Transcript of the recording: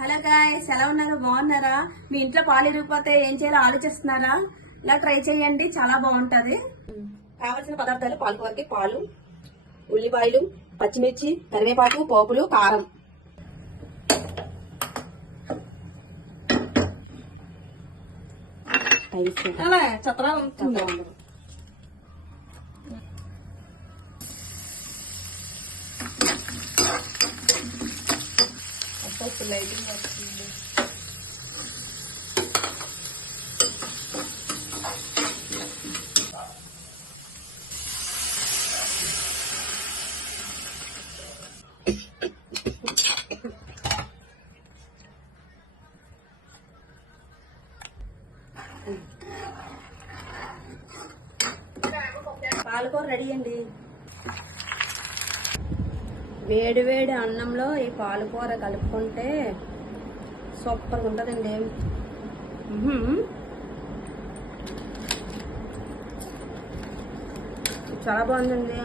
Hello guys, ఎలా ఉన్నారు? బాగున్నారా? మీ ఇంట్లో పాలు ఇరిగిపోతే ఏం చేయాలో ఆలోచిస్తున్నారా? ఇలా ట్రై చేయండి, చాలా బాగుంటది. కావలసిన పదార్థాలు: పాలకూరకి పాలు, ఉల్లిపాయలు, పచ్చిమిర్చి, కరివేపాకు, పోపులు, కారం. అలా చత్తరా ఉంటుంది. లైటింగ్ వస్తుంది. పాలకూర రెడీ అండి. వేడి వేడి అన్నంలో ఈ పాలకూర కలుపుకుంటే సూపర్గా ఉంటుందండి. చాలా బాగుందండి.